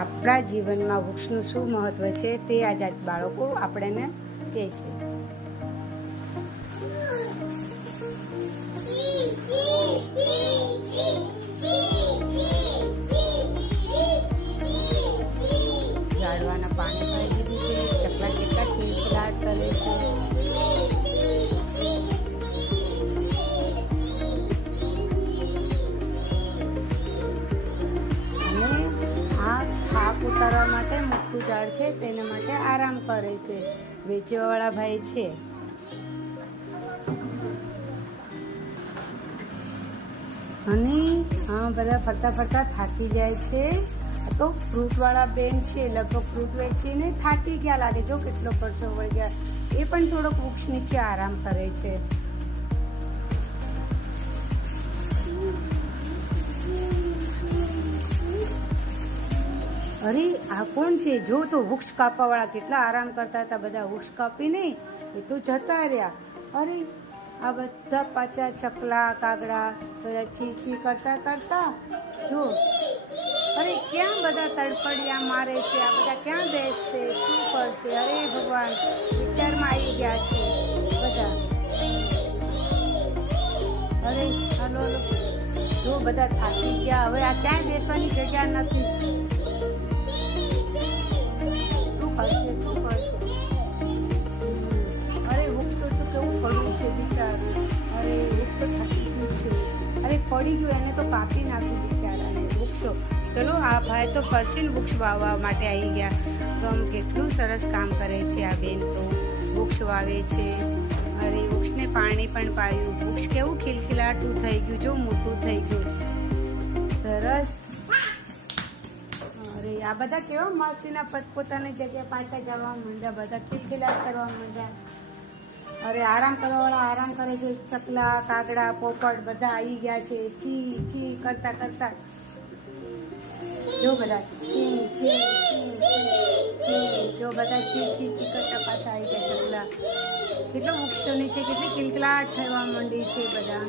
આપણા જીવનમાં વૃક્ષનું શું મહત્વ છે તે આજ બાળકો આપણને કહે છે. ઝાડવાના પાણી પાઈ દીધું છે, ચકલા કેટલા ખિલખિલાટ કરે છે. ઉતારવા માટે મોટું ઝાડ છે, તેના માટે આરામ કરે છે. વેચવાવાળા ભાઈ છે. અને હા, બધા ફરતા ફરતા થાકી જાય છે. આ તો ફ્રૂટવાળા બેન છે, લગભગ ફ્રૂટ વેચીને થાકી ગયા લાગે. જો કેટલો પરસો વળી ગયા. એ પણ થોડોક વૃક્ષ નીચે આરામ કરે છે. અરે આ કોણ છે? જો તો વૃક્ષ કાપવા વાળા કેટલા આરામ કરતા હતા. બધા વૃક્ષ કાપીને એ તો જતા રહ્યા. અરે આ બધા પાછા ચકલા કાગડા બધા ચી કરતા કરતા જો. અરે ક્યાં બધા તડપડિયા મારે છે? આ બધા ક્યાં બેસશે? શું કરશે? અરે ભગવાન, વિચારમાં આવી ગયા છે બધા. અરે હાલો જો બધા થાકી ગયા. હવે આ ક્યાંય બેસવાની જગ્યા નથી. અરે વૃક્ષ તો કેવું પડ્યું છે બિચારું. અરે વૃક્ષ તો થાકી ગયું છે. અરે પડી ગયું, એને તો કાપી નાખ્યું બિચારાને વૃક્ષો. ચલો આ ભાઈ તો પરસીન વૃક્ષ વાવવા માટે આવી ગયા. તો આમ કેટલું સરસ કામ કરે છે આ બેન. તો વૃક્ષ વાવે છે. અરે વૃક્ષને પાણી પણ પાયું. વૃક્ષ કેવું ખિલખિલાટું થઈ ગયું, જો મોટું થઈ ગયું સરસ. આ બધા કેવા મસ્તીના પોતપોતાની જગ્યાએ પાછા જવા માંડ્યા. બધા ખિલખિલાટ કરવા માંડ્યા. અરે આરામ કરવાવાળા આરામ કરે છે. ચકલા કાગડા પોપટ બધા આવી ગયા છે. ચી ચી કરતા કરતા જો બધા જો બધા ચી ચી કરતા પાછા આવી ગયા. ચકલા કેટલો વૃક્ષો નીચે કેટલી ખિલખિલાટ થવા માંડી છે બધા.